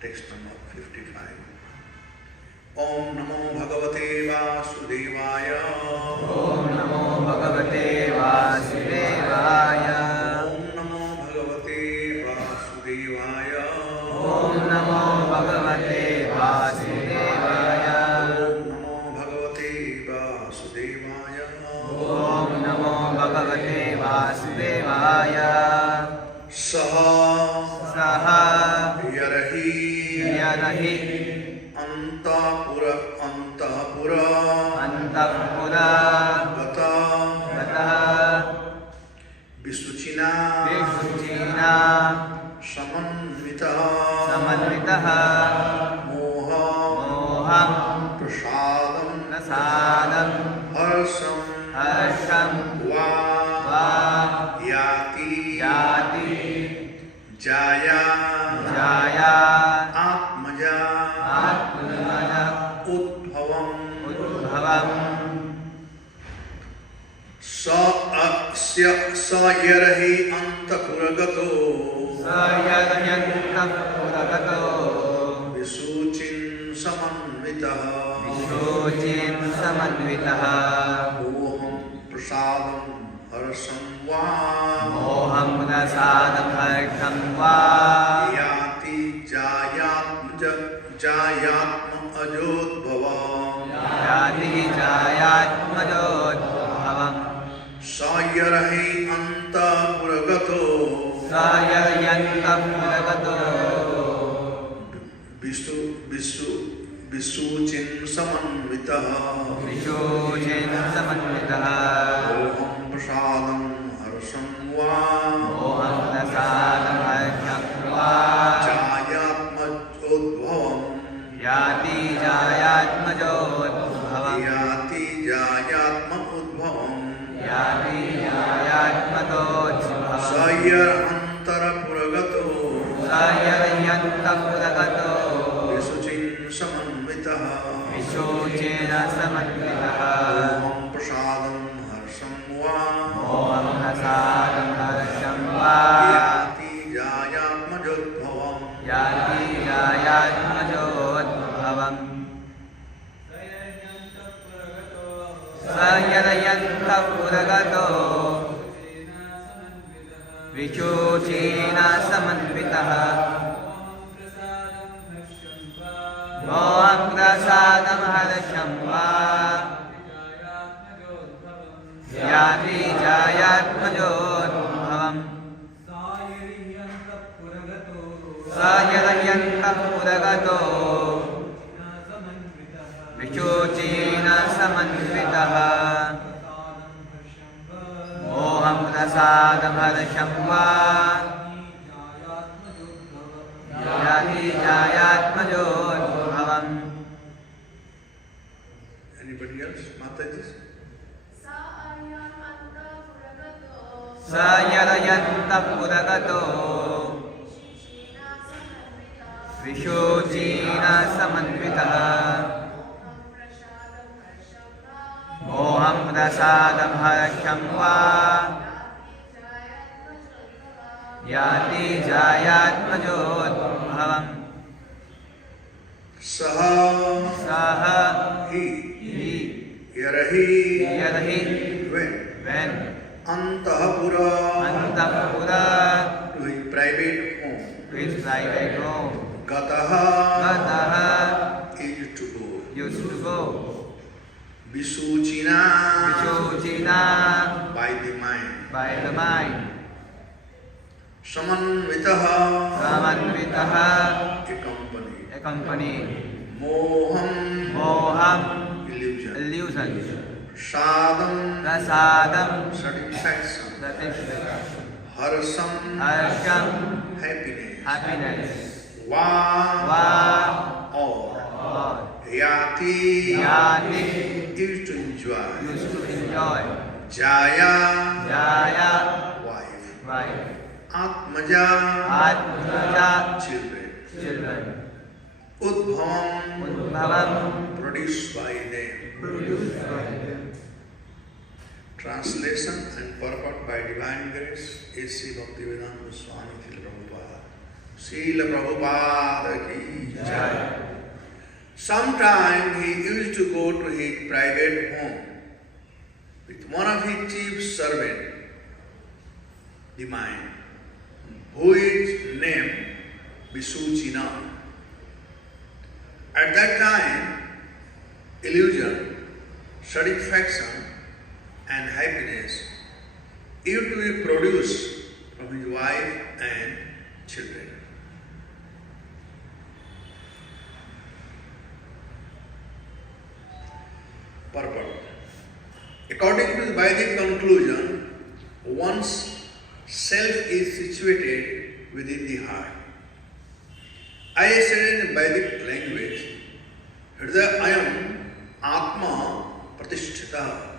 Text number 55. Om Namo Bhagavate Vasudevaya. Om Namo Bhagavate Vasudevaya. Om Namo Bhagavate Vasudevaya. Om Namo Bhagavate Vasudevaya. Om Namo Bhagavate Vasudevaya. Saha Yarahi Antapura Gata Visuchina Samanvitaha Moham Prasadam Harsham Va Yati Jaya Atmaja Udbhavam Sa Yarahi Antapuragato Visuchin Samanvitaha Moham Prasadam Harsham Va Yati Jayatma Ajodbhavam Sayarahi Antapuragato Visuchin Samanvitaha Moham Prasadam Harsham Jayatma Udbhavam Sayar Antarapuragato Visuchin Samanvitaha Moham Prasadam Harsham Yati Jayatma Jodbhavam Sayarayantapuragato Vichuchina Samanvitaha Moham Prasadam Harsham Va Yati Jayatmajodbhavam Sayarayantapuragato Vichuchina Samanvitaha Moham Prasadam Harsham Va Yati Jayatmajodbhavam. Anybody else? Mataji? Sayarayantapuragato Vishuchina Samanvitaha Moham Prasadam Harsham Va Yati Jayatmajodbhavam Saha Yarahi when Antapura to his private home. Gataha used to go. Visuchina by the mind. Samanvitaha a company. Moham illusion. Sadam satisfaction. Harsham happiness. Va or Yati used to enjoy. Jaya wife. Atmaja children. Udbhavam produced by them. Translation and purport by Divine Grace, A.C. Bhaktivedanta Swami Prabhupada, Srila Prabhupada ki Jai. jai. Sometime he used to go to his private home with one of his chief servants, the mind, who is named Visuchina. At that time, illusion, satisfaction and happiness used to be produced from his wife and children. Purport. According to the Vedic conclusion, one's self is situated within the heart. I said in Vedic language, Hridayam Atma Pratishtita.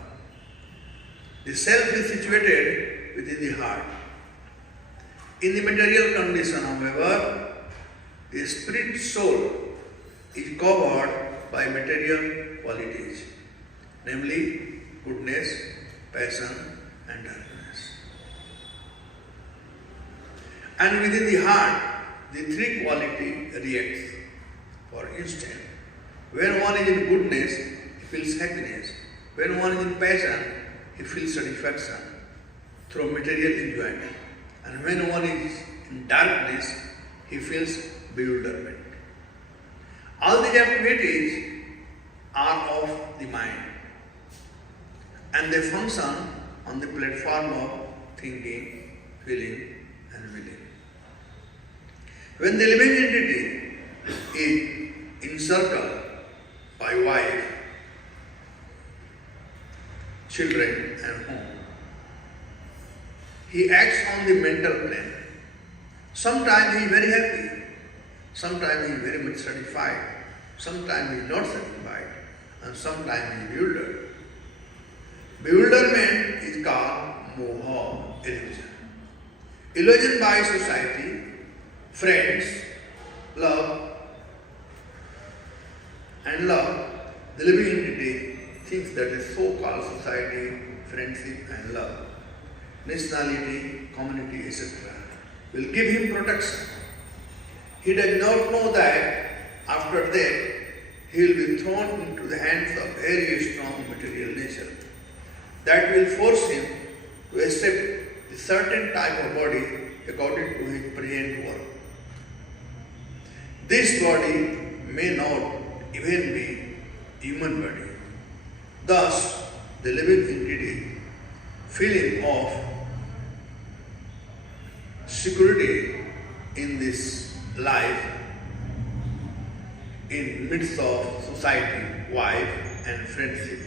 The self is situated within the heart. In the material condition, however, the spirit soul is covered by material qualities, namely goodness, passion, and darkness. And within the heart, the three qualities react. For instance, when one is in goodness, he feels happiness. When one is in passion, he feels satisfaction through material enjoyment. And when one is in darkness, he feels bewilderment. All these activities are of the mind, and they function on the platform of thinking, feeling, and willing. When the living entity is encircled by wife, children, and home, he acts on the mental plane. Sometimes he is very happy, sometimes he is very much satisfied, sometimes he is not satisfied, and sometimes he is bewildered. Bewilderment is called moha, illusion. Illusion by society, friends, love, and love. The living entity thinks that is so-called society, friendship, and love, nationality, community, etc. will give him protection. He does not know that after that he will be thrown into the hands of very strong material nature that will force him to accept a certain type of body according to his present work. This body may not even be human body. Thus, the living entity feeling of security in this life, in midst of society, wife, and friendship,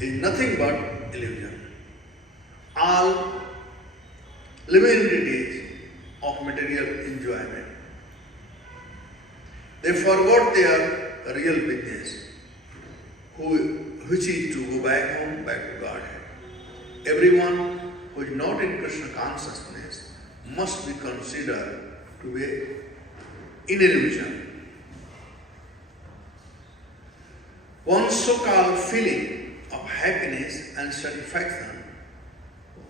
is nothing but illusion. All living entities of material enjoyment, they forgot their real business, which is to go back home, back to Godhead. Everyone who is not in Krishna consciousness must be considered to be in illusion. One's so-called feeling of happiness and satisfaction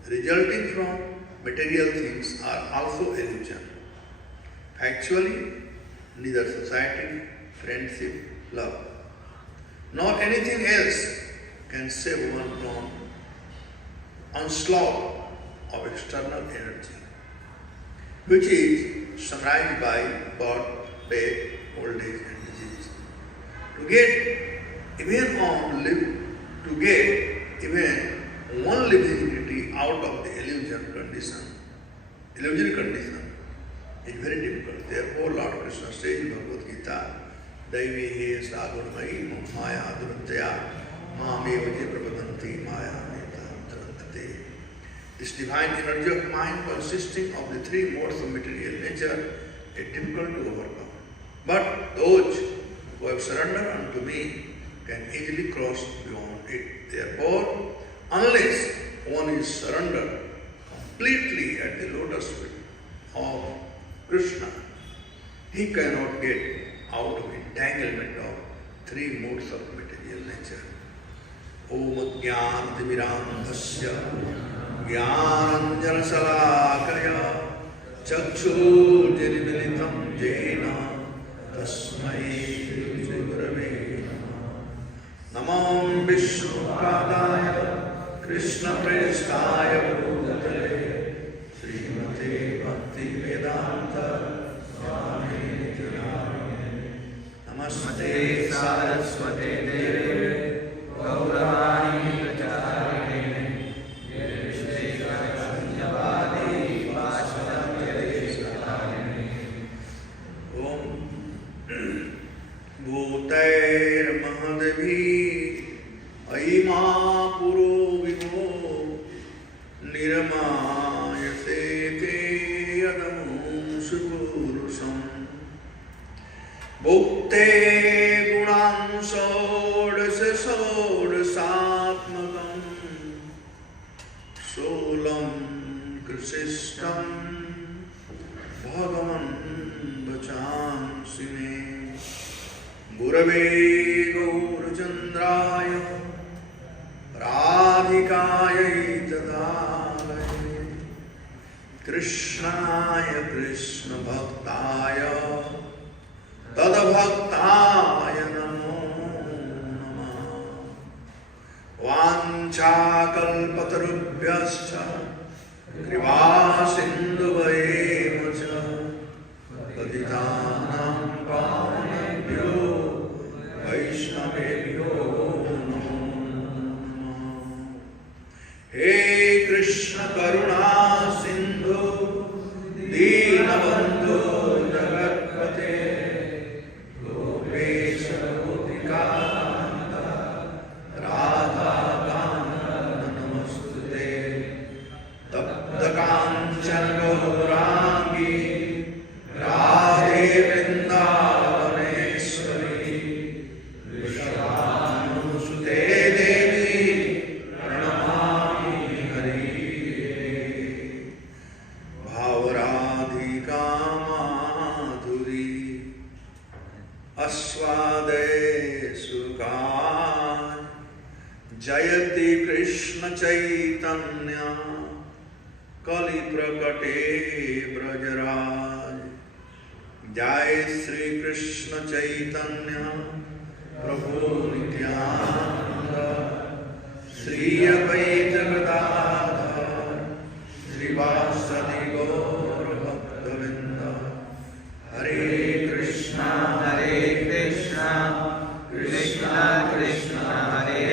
resulting from material things are also illusion. Factually, neither society, friendship, love, nor anything else can save one from onslaught of external energy, which is summarized by birth, death, old age, and disease. To get even one living entity out of the illusion condition is very difficult. Therefore, Lord Krishna says in Bhagavad Gita, Daivi he sagunamai maya adurantaya mamevati pravadanti maya meta. This divine energy of mind consisting of the three modes of material nature is difficult to overcome. But those who have surrendered unto me can easily cross beyond it. Therefore, unless one is surrendered completely at the lotus feet of Krishna, he cannot get out of entanglement of three modes of material nature. Om Jnanatimirandhasya Jnananjana Salakaya चक्षुर्मिलितं येन तस्मै श्रीगुरवे नमो विष्णुपादाय कृष्णप्रेष्ठाय भूतले श्रीमते भक्तिवेदान्त स्वामिनिति नामिने नमस्ते सारस्वते देवे गौरवाणी प्रचारिणे निर्विशेषशून्यवादी वासुदेवदेशकारिणे ओम भूतैर्महद्भिः अयिमा पुरो विभो निरमायसे ते यदमुं सुपुरुषम् भुक्ते गुणां षोडश षोडशात्मकम् सोलं कृशिष्टं भगवन् वचांसि मे गुरवे गौरचन्द्राय राधिकायै तदालये कृष्णाय कृष्णभक्ताय तद्भक्ताय नमो नमः वाञ्छाकल्पतरुभ्यश्च कृपासिन्धुभ्येव च पतितानां पावनेभ्यो वैष्णवेभ्यो नमो नमः हे कृष्ण करुणा सिन्धु दीनबन्धो जगत्पते गोपेश गोपिकान्त राधाकान्त नमस्तुते तप्तकाञ्चन गौराङ्गी राधे वृन्दावनेश्वरी विश्वानुसुते देवी प्रणमामि हरिये भावराधिका माधुरी आस्वादे सुखाय जयति कृष्ण चैतन्य कलि प्रकटे ब्रजराज जय श्री कृष्ण चैतन्य प्रभु नित्यानंद श्री अद्वैत गदाधर श्रीवासदि गौर भक्तवृंद हरे Krishna Krishna Krishna Hare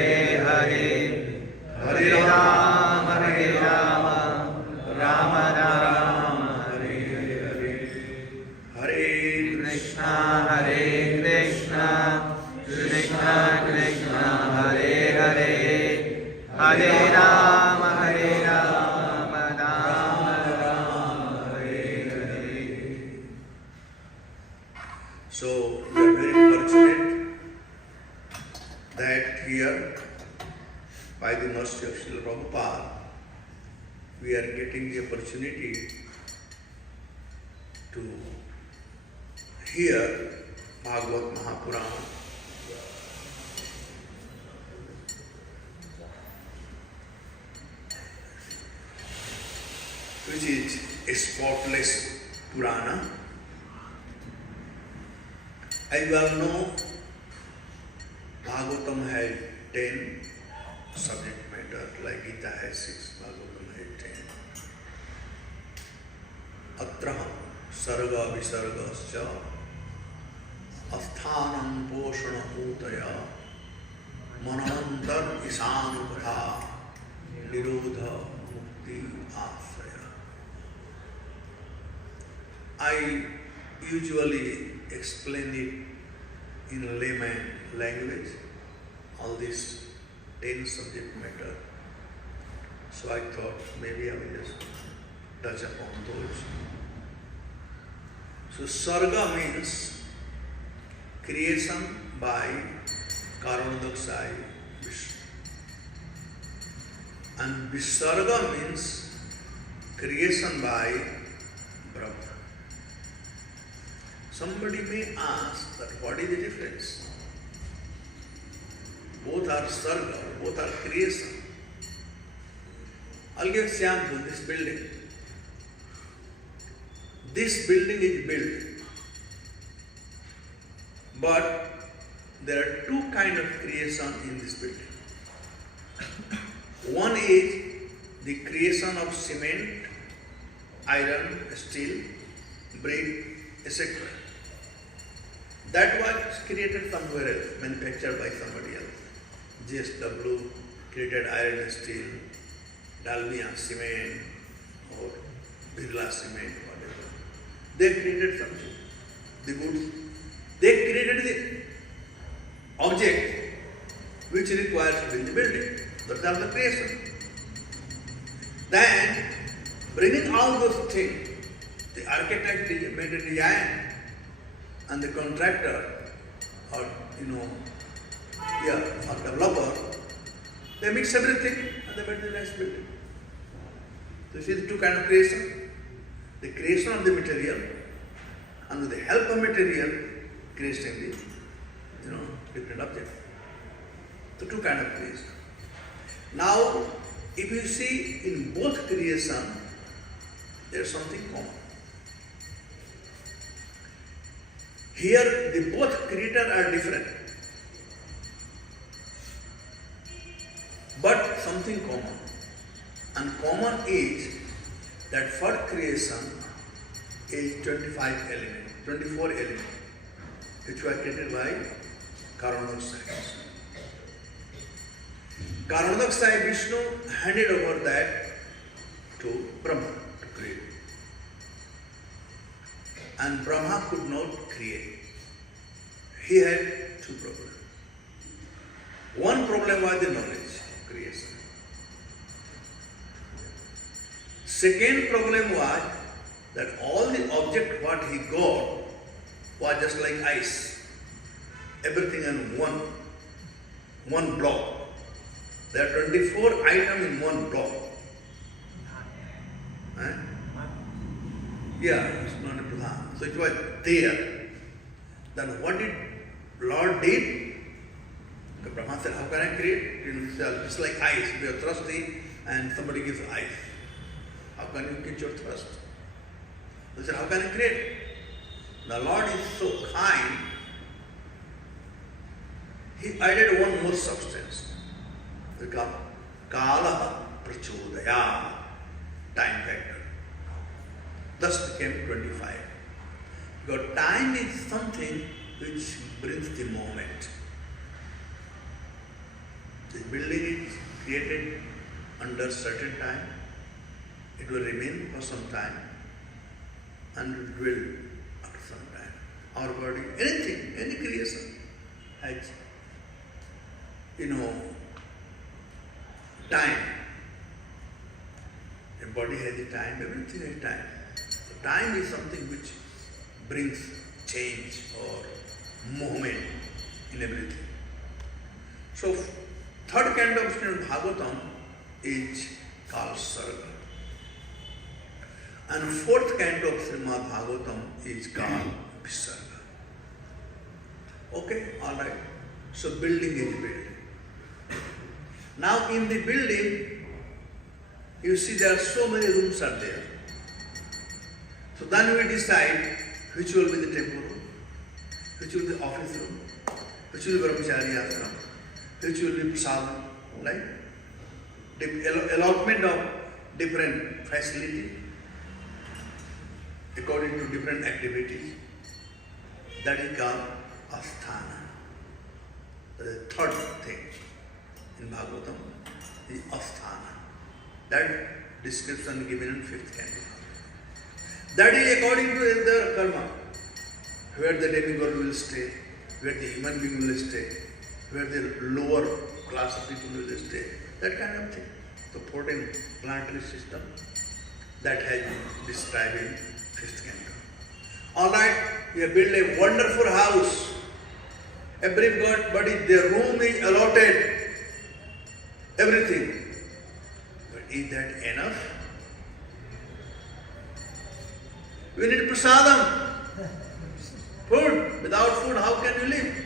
Hare Hare Ram Ram Ram Hare Hare Hare Krishna Krishna Krishna Hare Hare Hare Ram Ram Ram Hare Hare. So we are very fortunate that here, by the mercy of Srila Prabhupada, we are getting the opportunity to hear Bhagavad Mahapurana. Which is a spotless Purana. As you all know, Bhagavatam has 10 subject matter, like Gita has 6, Bhagavatam has 10. Atraha sarga visargascha asthanam poshana utaya manantar isanukha nirodha mukti asraya. I usually explain it in layman language, all these 10 subject matter. So I thought maybe I will just touch upon those. So Sarga means creation by Karanadaksai Vishnu. And Visarga means creation by Brahma. Somebody may ask that what is the difference? Both are Sarga, both are creation. I'll give example, this building. this building is built, but there are two kinds of creation in this building. One is the creation of cement, iron, steel, brick, etc. That was created somewhere else, manufactured by somebody else. JSW created iron and steel, Dalmia cement or Birla cement, whatever. They created something, the goods. They created the object which requires to build the building. That's all the creation. Then, bringing all those things, the architect made a design and the contractor or or developer, they mix everything and they build the nice building. So you see the two kinds of creation. The creation of the material and with the help of material, creating the different objects. The two kinds of creation. Now, if you see in both creation, there is something common. Here, the both creators are different, but something common. And common is that for creation is 24 elements, which were created by Karanodakshaya. Karanodakshaya Vishnu handed over that to Brahma to create. And Brahma could not create. He had two problems. One problem was the knowledge of creation. Second problem was that all the object what he got was just like ice. Everything in one block. There are 24 items in one block. Yeah, it's not a plan. So it was there. Then what did Lord did? The Brahma said, how can I create? It's like ice. If you are thirsty and somebody gives ice, how can you get your thirst? He said, how can I create? The Lord is so kind. He added one more substance. We call Kala Prachodaya, time factor. Thus became 25. Because time is something which brings the moment. The building is created under certain time. It will remain for some time and it will after some time. Our body, anything, any creation has, time. A body has a time, everything has time. So time is something which brings change or movement in everything. So third canto of Srimad Bhagavatam is called Sarga. And fourth canto of Srimad Bhagavatam is called Visarga. Okay, alright. So building is built. Now in the building, you see there are so many rooms are there. So then we decide which will be the temple room, which will be the office room, which will be brahmachari ashram, which will be prasadam, right? The allotment of different facilities according to different activities. That is called asthana. The third thing in Bhagavatam is asthana. That description given in 5th canto. That is according to their karma, where the demigod will stay, where the human being will stay, where the lower class of people will stay, that kind of thing. The 14 planetary system that has been described in 5th canto. Alright, we have built a wonderful house. Everybody, their room is allotted. Everything. But is that enough? We need prasadam. Food. Without food, how can you live?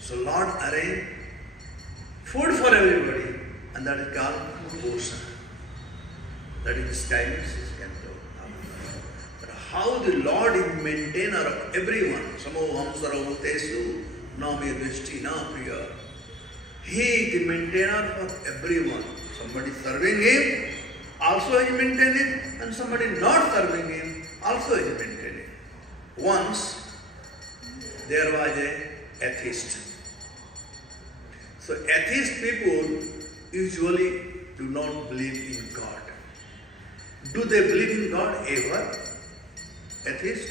So Lord arranged food for everybody, and that is called bhushan. That is described in 6th canto. how the Lord is maintainer of everyone. Samoham saravatesu nami drishti na priya. He is the maintainer for everyone. Somebody serving him, also is maintaining, and somebody not serving him, also is maintaining. Once there was an atheist. So atheist people usually do not believe in God. Do they believe in God ever? Atheist?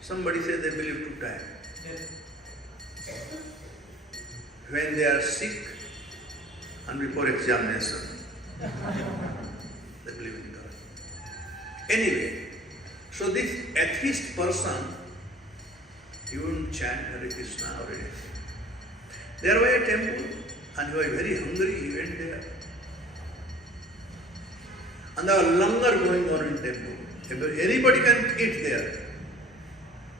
Somebody says they believe 2 times. When they are sick and before examination, they believe in God. Anyway, so this atheist person, he wouldn't chant Hare Krishna or anything. There was a temple and he was very hungry, he went there. And there was langar going on in temple. Anybody can eat there.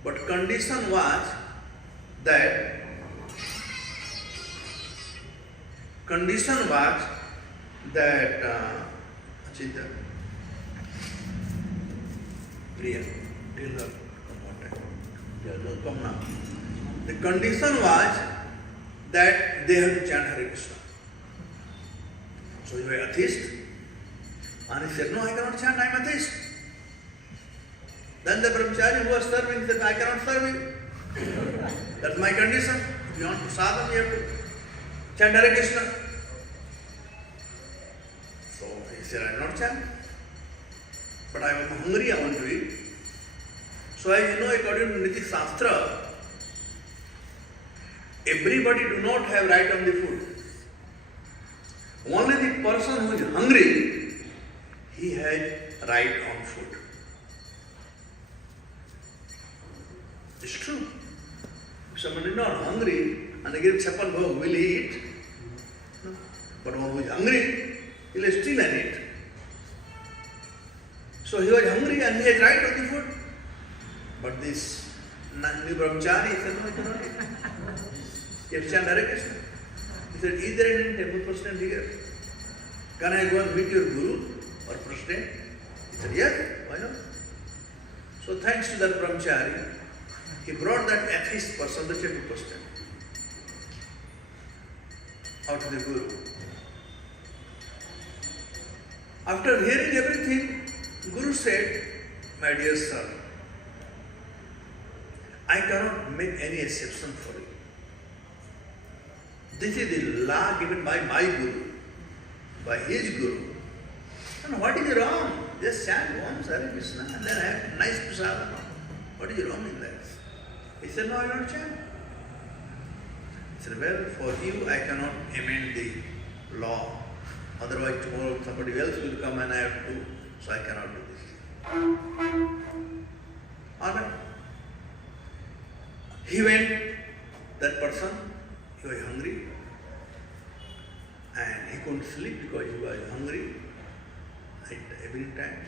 But condition was that Achita, Priya, tell her, come one time. Tell her, come now. The condition was that they have to chant Hare Krishna. So he was atheist. And he said, no, I cannot chant, I am atheist. Then the brahmachari who was serving said, I cannot serve you. That's my condition. If you want to sadhana, you have to chant Hare Krishna. So he said, I will not chant. But I am hungry, I want to eat. So as you know, according to Niti Shastra, everybody do not have right on the food. Only the person who is hungry, he has right on food. It's true. If somebody is not hungry and they give chapal bhog, will he eat? No. But one who is hungry, he will steal and eat. So he was hungry and he had right on the food. But this new brahmachari said, no, I cannot eat. He has chant Hare Krishna. He said, is there any temple president here? Can I go and meet your guru or president? He said, yes, why not? So thanks to that brahmachari, he brought that atheist person, the temple president, out to the guru. After hearing everything, Guru said, my dear sir, I cannot make any exception for you. This is the law given by my Guru, by his Guru. And what is wrong? Just chant once Hare Krishna and then have nice prasadam. What is wrong in that? He said, no, I will not chant. He said, well, for you I cannot amend the law. Otherwise tomorrow somebody else will come and I have to, so I cannot do this. Alright. He went, that person, he was hungry and he couldn't sleep because he was hungry every time.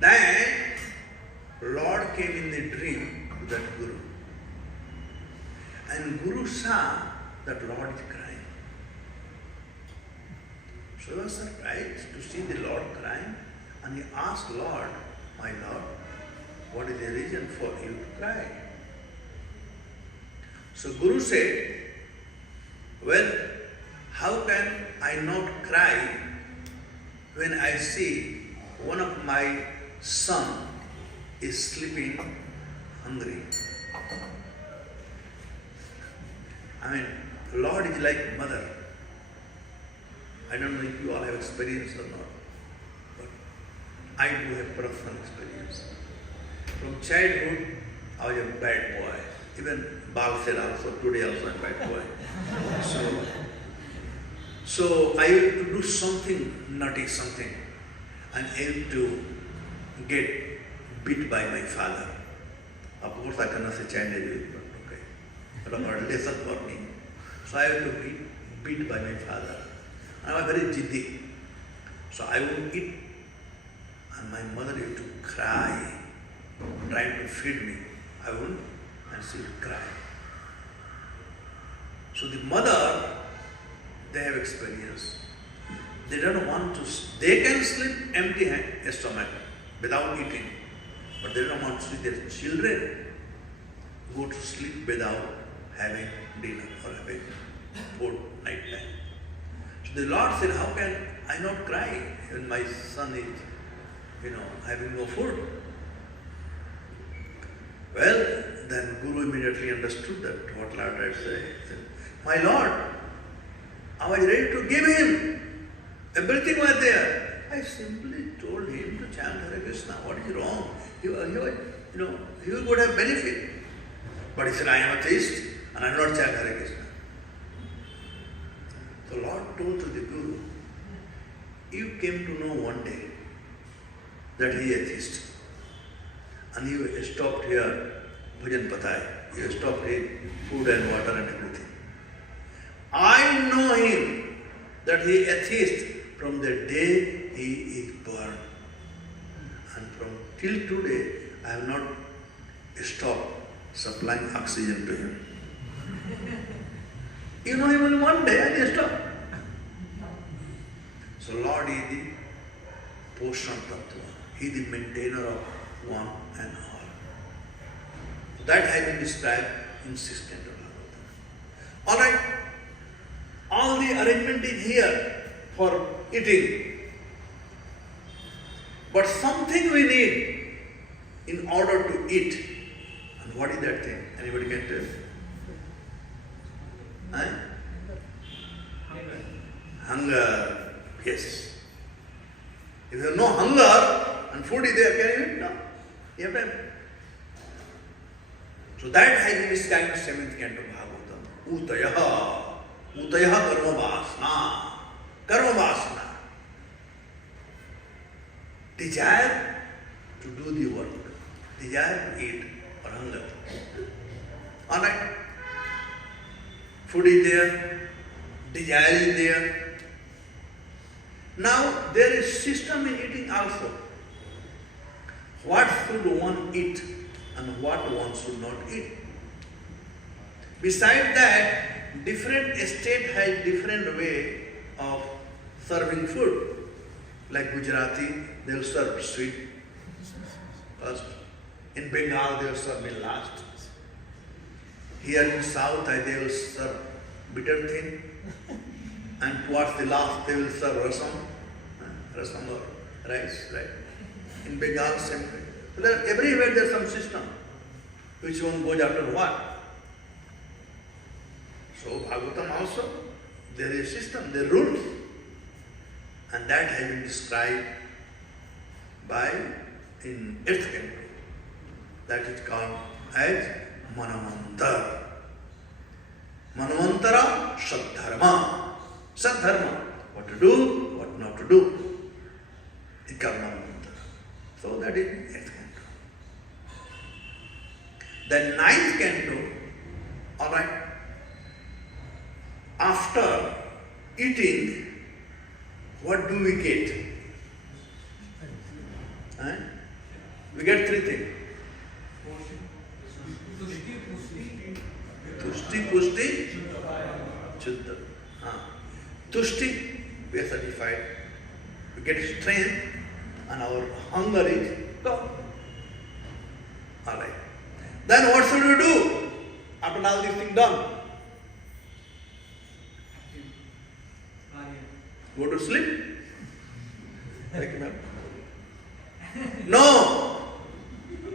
Then Lord came in the dream to that Guru. And Guru saw that Lord is crying. So he was surprised to see the Lord crying, and he asked Lord, my Lord, what is the reason for you to cry? So Guru said, well, how can I not cry when I see one of my son is sleeping hungry? I mean, Lord is like mother. I don't know if you all have experience or not, but I do have personal experience. From childhood, I was a bad boy. Even Bal said also, today also I'm a bad boy. So I used to do something naughty, something, and I used to get beat by my father. Of course, I cannot say child abuse, but okay. But a lesson for me. So I used to be beat by my father. I was very jiddy. So I would eat, and my mother used to cry, trying to feed me. I wouldn't, and she would cry. So the mother, they have experience. They don't want to, they can sleep empty stomach without eating, but they don't want to see their children go to sleep without having dinner or having food night time. So the Lord said, how can I not cry when my son is, having no food? Well, then Guru immediately understood that what Lord had said. My Lord, I was ready to give him. Everything was there. I simply told him to chant Hare Krishna. What is wrong? He would have benefit. But he said, I am a theist and I will not chant Hare Krishna. The Lord told to the Guru, you came to know one day that he is atheist. And you stopped here, bhajan patai. You stopped here, food and water and everything. I know him that he is atheist from the day he is born. And from till today, I have not stopped supplying oxygen to him. You know him only one day, I just stopped. So Lord is the Poshan Tattva. He is the maintainer of one and all. So that has been described in 6th canto Bhagavatam. Alright, all the arrangement is here for eating. But something we need in order to eat. And what is that thing? Anybody can tell? Huh? Hunger. Yes. If you have no hunger and food is there, can you eat? No. You have time. So that has been described in 7th canto Bhagavatam. Utayaha. Utayaha karma vasana. Karma vasana. Desire to do the work. Desire to eat or hunger. Alright. Food is there. Desire is there. Now there is system in eating also. What should one eat and what one should not eat. Besides that, different state has different way of serving food. Like Gujarati, they will serve sweet first. In Bengal, they will serve it last. Here in South, they will serve bitter thing. And towards the last, they will serve rasam or rice, right? In Bengal, same way. So everywhere there is some system. Which one goes after what? So Bhagavatam also, there is a system, there are rules. And that has been described by in 8th canto. That is called as Manamantara. Manamantara Shadharma. Sadharma. What to do, what not to do. It comes Manamantara. So that is 8th canto. Then 9th canto, alright. After eating, what do we get? We get 3 things. Tushti, Pushti, Chuddha. Tushti, we are satisfied. We get strength and our hunger is gone. Alright. Then what should we do after all these things done? Go to sleep? Take him up. No!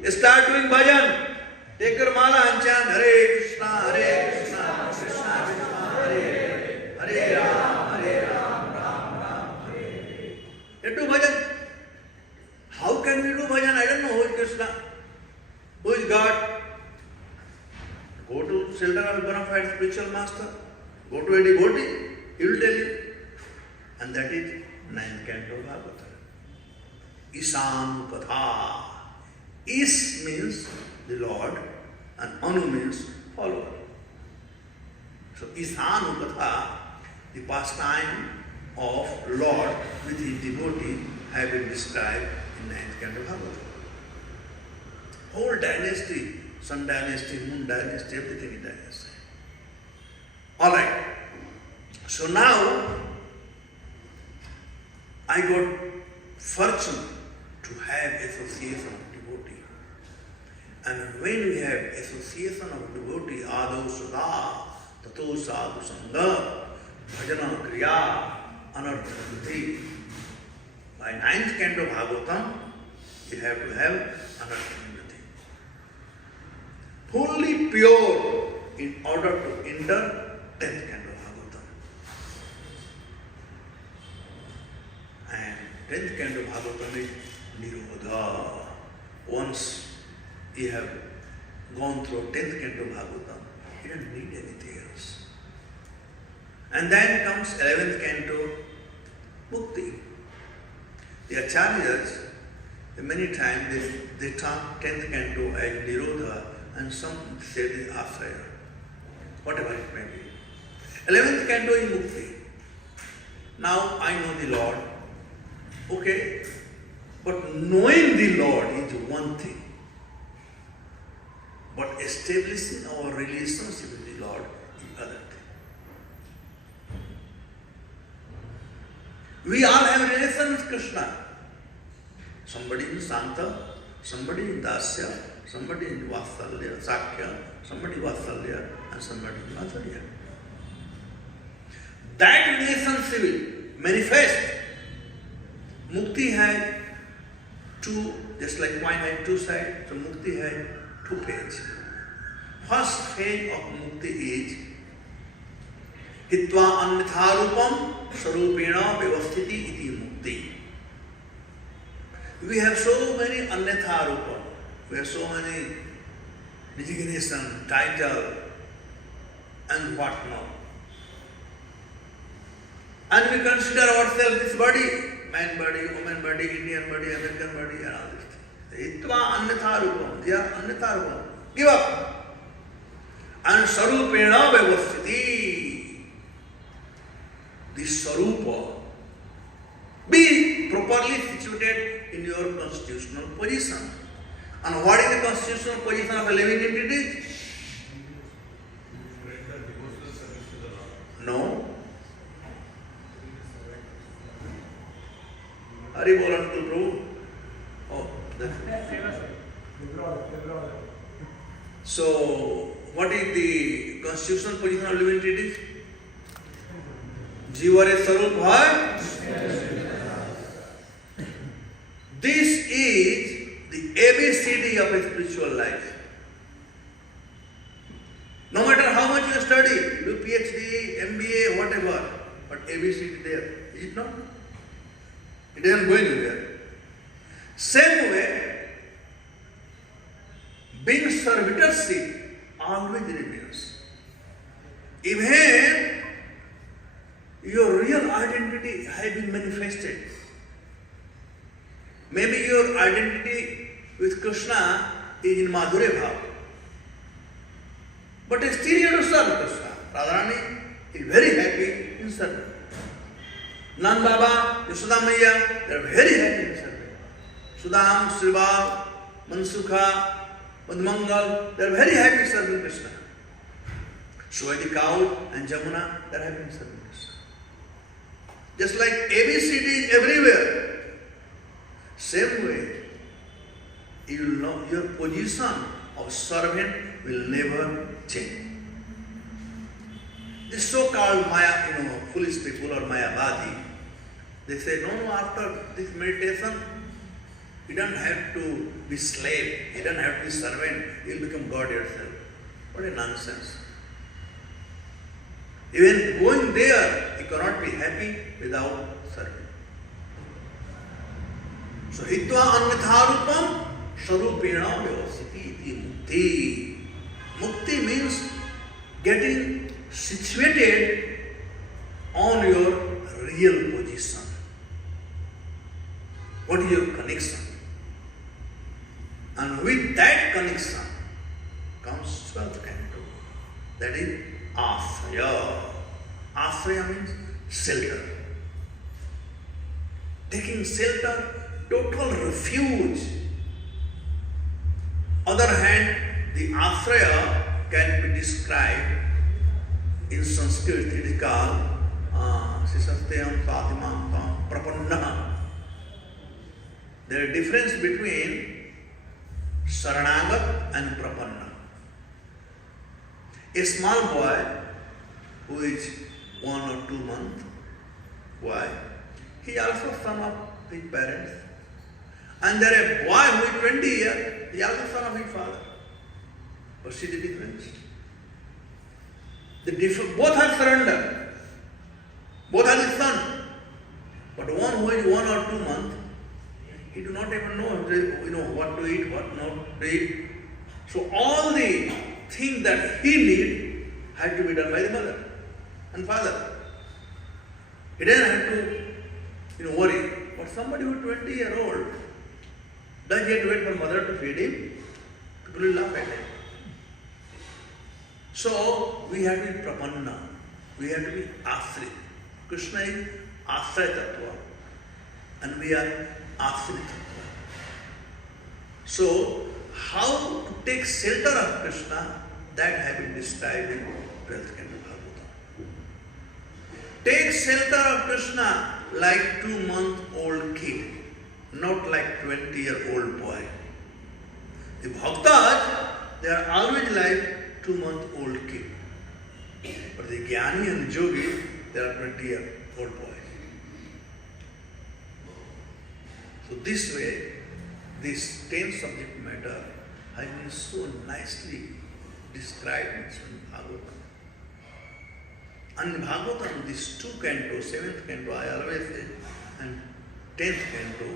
Start doing bhajan. Take your mala and chant Hare Krishna, Krishna Krishna, Hare Hare, Ram, Ram, Hare. You do bhajan. How can we do bhajan? I don't know who is Krishna, who is God. Go to children of a bona fide spiritual master. Go to a devotee. He will tell you. And that is 9th canto Bhagavatam. Isan Katha. Is means the Lord and Anu means follower. So Isan Katha, the pastime of Lord with his devotee, have been described in 9th canto Bhagavatam. Whole dynasty, Sun dynasty, Moon dynasty, everything is dynasty. Alright. So now, I got fortune to have association of devotee. And when we have association of devotee, ado sada, tato sadhu sangha, bhajana kriya, anartha. By 9th canto Bhagavatam, you have to have anartha. Fully pure in order to enter 10th canto Bhagavatam. And 10th canto Bhagavatam is Nirodha. Once you have gone through 10th canto Bhagavatam, you don't need anything else. And then comes 11th canto Mukti. The acharyas, many times they talk 10th canto as Nirodha and some say the Asraya. Whatever it may be. 11th canto is Mukti. Now I know the Lord. Okay. But knowing the Lord is one thing. But establishing our relationship with the Lord is other thing. We all have relation with Krishna. Somebody in Santa, somebody in Dasya, somebody in Vatsalya, Sakya, somebody Vatsalya, and somebody in Madhurya. That relationship will manifest. Mukti had two, just like wine had two sides, so Mukti had two phases. First phase of Mukti is Hitva Annatharupam Sarupena Vyavasthiti iti Mukti. We have so many Annatharupam, we have so many designation, title, and whatnot. And we consider ourselves this body, man body, woman body, Indian body, American body, and all this. Hitva Annatharupam, they are Annatharupam. Give up. And Sarupena Vyavasthiti. This Sarupa, be properly situated in your constitutional position. And what is the constitutional position of a living entity? No. Hari Bol Uncle Prabhu. Oh, that's it. So, what is the constitutional position of living entities? Jivare Sarup Bhai. This is the ABCD of a spiritual life. No matter how much you study, do PhD, MBA, whatever, but ABCD there. Is it not? It isn't going anywhere. Same way, being servitorship always remains. Even your real identity has been manifested. Maybe your identity with Krishna is in Madhurya Bhava. But still you have to serve Krishna. Radharani is very happy in serving. Nan Baba, Yashoda Maiya, they are very happy in serving. Sudam, Srivab, Mansukha, Madhmangal, they are very happy serving Krishna. Swati cow and Jamuna, they are happy in serving Krishna. Just like ABCD is everywhere. Same way, you will know your position of servant will never change. This so-called Maya, foolish people or Mayavadi, they say, no, after this meditation, you don't have to be slave, you don't have to be servant, you will become God yourself. What a nonsense. Even going there, you cannot be happy without serving. So, Hitva Annatharupam Sarupena Vyavasthiti iti Mukti. Mukti means getting situated on your real position. What is your connection? And with that connection comes 12th canto. That is Asraya. Asraya means shelter. Taking shelter, total refuge. Other hand, the Asraya can be described in Sanskrit, it is called Sisasteyam Satimam Tam Prapanna. There is a difference between Saranagat and Prapanna. A small boy who is 1 or 2 months, boy, he also son of his parents. And there is a boy who is 20 years, he also son of his father. But see the difference? Both are surrender. Both are his son. But one who is 1 or 2 months, he do not even know, what to eat, what not to eat. So all the things that he needs had to be done by the mother and father. He doesn't have to, worry. But somebody who is 20-year-old, does he have to wait for mother to feed him? People will laugh at him. So we have to be prapanna. We have to be asri. Krishna is asray tattva. And we are asri tattva. So how to take shelter of Krishna, that has been described in 12th canto Bhagavatam. Take shelter of Krishna like 2-month-old kid, not like 20-year-old boy. The bhaktas, they are always like 2-month-old kid. But the jnani and the yogi, they are 20-year-old boys. So this way, this 10th subject matter has been so nicely described in Srimad Bhagavatam. And in Bhagavatam, these 2 cantos, 7th canto, I always say, and 10th canto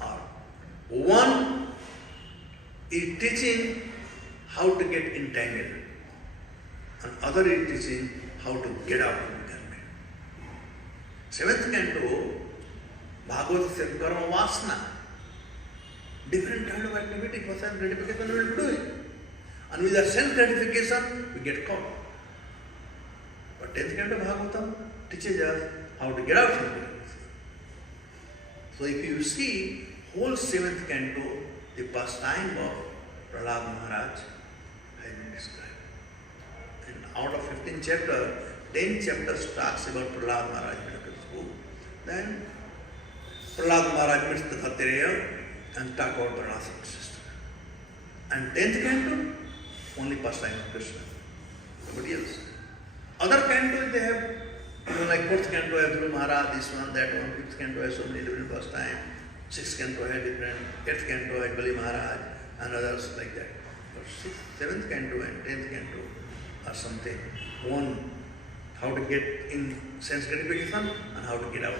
are. One is teaching how to get entangled, and other is teaching how to get out of entanglement. 7th canto, Bhagavatam says, karma vasana. Different kind of activity for self-gratification we will be doing. And with the self-gratification, we get caught. But 10th canto Bhagavatam teaches us how to get out from it. So if you see whole 7th canto, the pastime of Prahlad Maharaj has been described. And out of 15 chapters, 10 chapters talks about Prahlad Maharaj medical school. Then Prahlad Maharaj meets the Dhattarya and talk about the Ranasam system. And 10th canto, only pastime of Krishna. Nobody else. Other cantos they have, like 4th canto has Guru Maharaj, this one, that one, 5th canto has so many different pastime, 6th canto has different, 8th canto has Bali Maharaj, and others like that. But 7th canto and 10th canto are something. One, how to get in sense gratification and how to get out.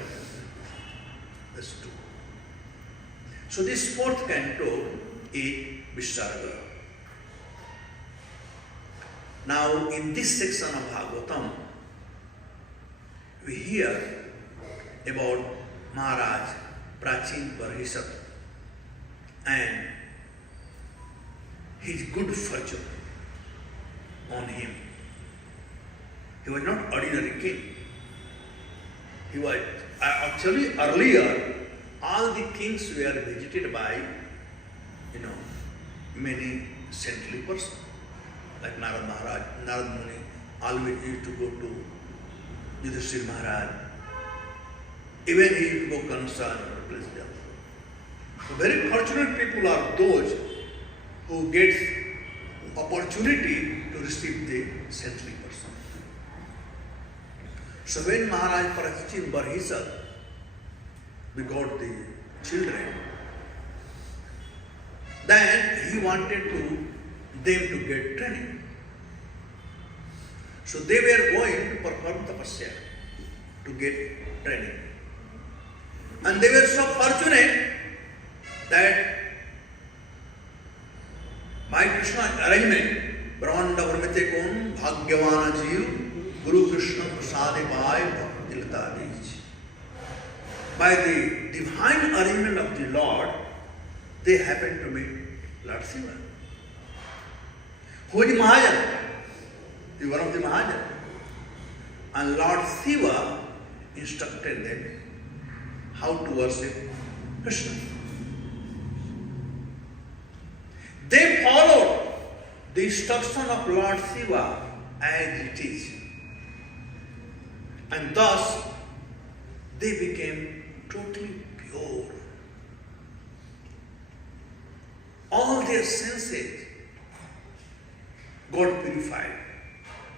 That's 2. So this 4th canto is Visarga. Now in this section of Bhagavatam, we hear about Maharaj Prachin Barhisat and his good fortune on him. He was not ordinary king. He was actually earlier all the kings were visited by many saintly persons. Like Narad Maharaj, Narad Muni, always used to go to Yudhishthira Maharaj. Even he used to go Kansa and other places also. So very fortunate people are those who get opportunity to receive the saintly person. So when Maharaj Parachim Barhisat begot the children, then he wanted them to get training. So they were going to perform tapasya to get training. And they were so fortunate that by Krishna's arrangement, Brahmanda Varmite Kon Bhagyavana Jeev Guru Krishna Prasade Pai Bhakti Lata Dij. By the divine arrangement of the Lord, they happened to meet Lord Shiva. Who is Mahajan? He is one of the Mahajan. And Lord Shiva instructed them how to worship Krishna. They followed the instruction of Lord Shiva as it is. And thus they became totally pure. All their senses got purified.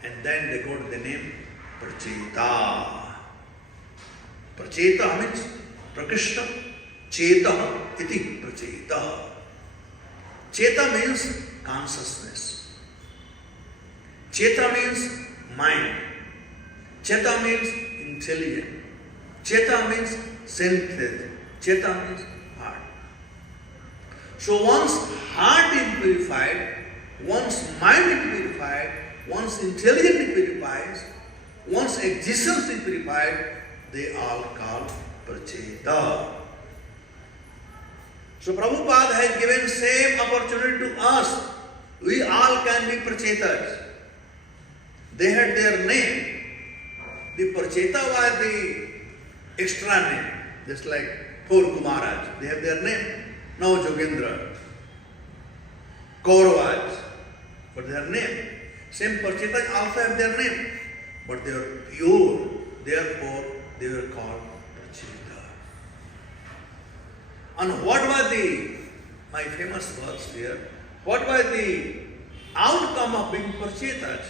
And then they got the name Pracheta. Pracheta means Prakishta, Cheta iti Pracheta. Cheta means consciousness. Cheta means mind. Cheta means intelligence. Cheta means senses. Cheta means heart. So once heart is purified, once mind is purified, once intelligence is purified, once existence is purified, they all call Pracheta. So Prabhupada has given same opportunity to us. We all can be Prachetas. They had their name. The Pracheta was the extra name, just like four Kumaras. They have their name. Now Jogendra, Kauravas, but their name. Same Prachetas also have their name, but they are pure. Therefore, they were called Pracheta. And what was my famous verse here, what was the outcome of being Prachetas?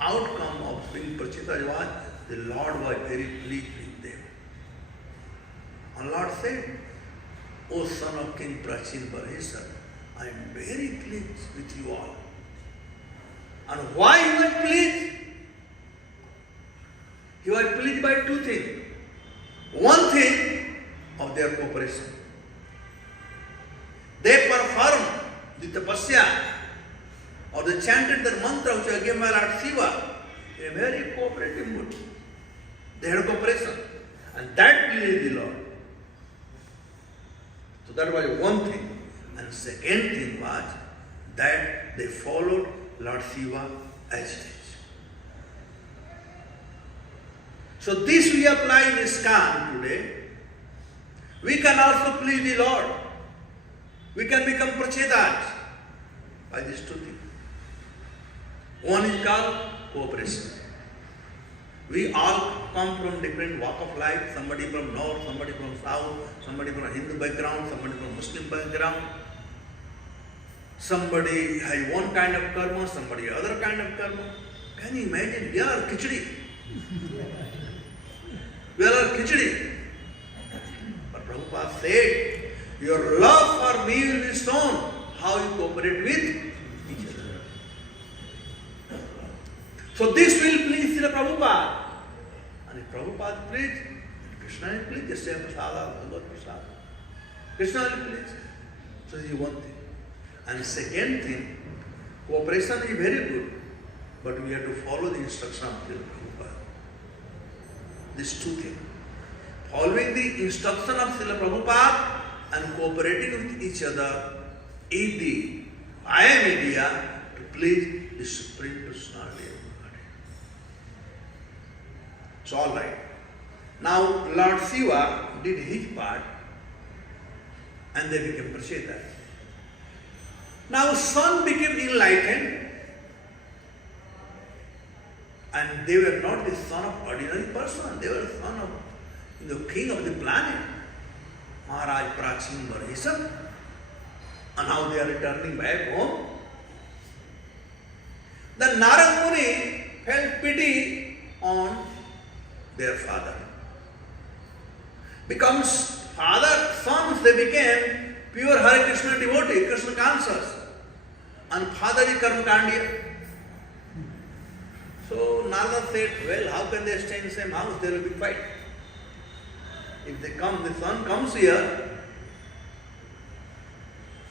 Outcome of being Prachetas was the Lord was very pleased with them. And Lord said, O son of King Prachin Parhesar, I am very pleased with you all. And why he was pleased? He was pleased by two things. One thing, of their cooperation. They performed the tapasya or they chanted their mantra which was given by Lord Shiva in a very cooperative mood. They had cooperation and that pleased the Lord. So that was one thing. And second thing was that they followed Lord Shiva as it is. So this we apply in ISKCON today. We can also please the Lord. We can become Prachetas by these two things. One is called cooperation. We all come from different walk of life. Somebody from north, somebody from south, somebody from Hindu background, somebody from Muslim background. Somebody has one kind of karma, somebody other kind of karma. Can you imagine? We are khichdi. We are khichdi. But Prabhupada said, your love for me will be shown how you cooperate with each other. So this will please Srila Prabhupada. And if Prabhupada is pleased, Krishna is pleased, just say Prasada, Bhagavad Prasada. Krishna will be pleased. So this is one thing. And second thing, cooperation is very good, but we have to follow the instruction of Srila Prabhupada. These two things. Following the instruction of Srila Prabhupada and cooperating with each other is the idea to please the Supreme Personality of Godhead. So all right. Now Lord Shiva did his part and they became Prachetas. Now sun became enlightened and they were not the son of ordinary person, they were the son of the king of the planet, Maharaj Prachin Parhesar, and now they are returning back home. Then Narad Muni felt pity on their father. Becomes father, sons, they became pure Hare Krishna devotee, Krishna conscious. And father is Karmakandiya. So Narada said, well, how can they stay in the same house? There will be fight. If they come, the son comes here,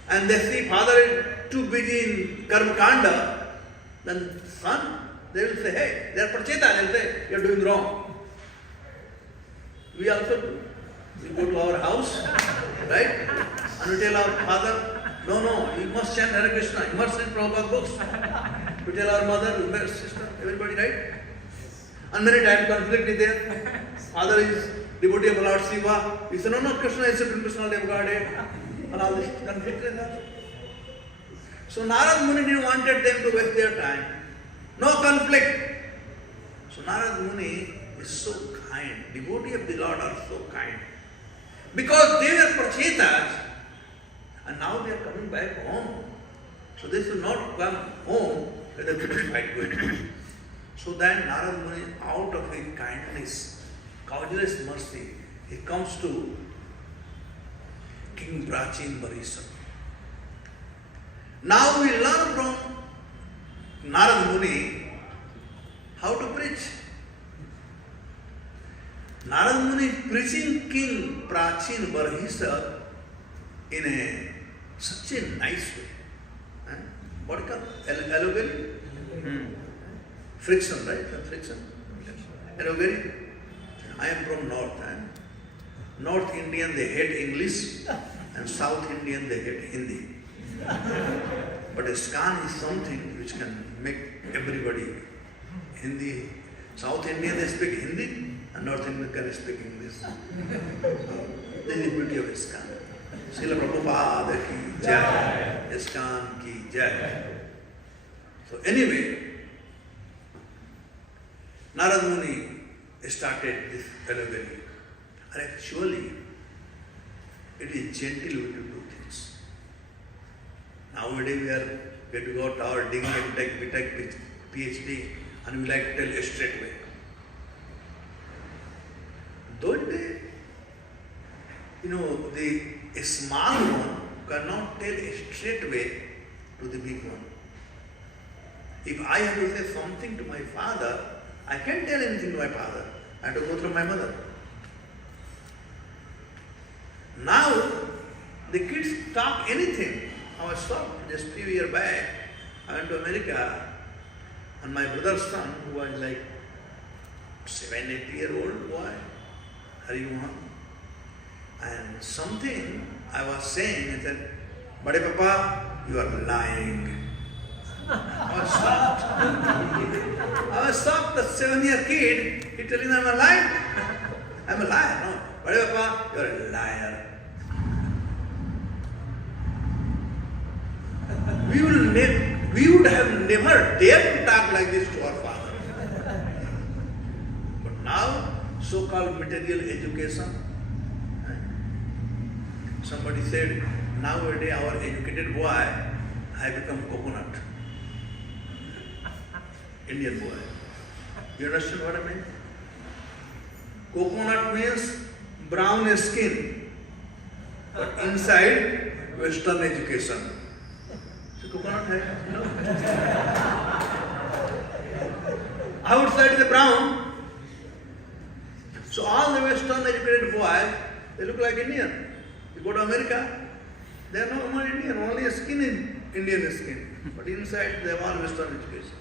and they see father is too busy in Karmakanda, then son, they will say, hey, they are Pracheta, they will say, you are doing wrong. We also do. We go to our house, right? And we tell our father, no, you must chant Hare Krishna, you must read Prabhupada books. We tell our mother, sister, everybody, right? And many times conflict is there. Father is devotee of Lord Shiva. We say, no, Krishna is Supreme Personality of Godhead. And all this conflict is there. So Narad Muni didn't wanted them to waste their time. No conflict. So Narad Muni is so kind. Devotees of the Lord are so kind. Because they were Prachetas and now they are coming back home. So they should not come home with a finish fight going on. So then Narad Muni, out of his kindness, causeless mercy, he comes to King Prachin Barisa. Now we learn from Narad Muni how to preach. Narad Muni is preaching King Prachin Barisa in such a nice way. What is it? Allegory? Friction, right? Friction. Allegory. I am from North. North Indian, they hate English, and South Indian, they hate Hindi. But ISKCON is something which can make everybody Hindi. South Indian, they speak Hindi, and North Indian can speak English. This is the beauty of ISKCON. Srila Prabhupada ki jai, ISKCON ki jai. So anyway, Narad Muni started this allegory. And actually, it is gentle way to do things. Nowadays we are going to go to our degree, B.Tech, PhD, and we like to tell a straight way. Don't they? A small one cannot tell a straight way to the big one. If I have to say something to my father, I can't tell anything to my father. I have to go through my mother. Now, the kids talk anything. I was shocked just a few years back. I went to America, and my brother's son, who was like 7-8-year-old boy, Harimohan, and something I was saying, he said, "Bade Papa, you are lying." I was shocked. I was shocked, the 7-year kid, he telling me I'm a liar. I'm a liar, no. Bade Papa, you are a liar. We would have never dared to talk like this to our father. But now, so-called material education, somebody said, nowadays our educated boy has become coconut. Indian boy. You understand what I mean? Coconut means brown skin, but inside Western education. So coconut hai, no? Outside is the brown. So all the Western educated boys, they look like Indian. You go to America, they are not Indian, only a skin in Indian skin. But inside they have all Western education.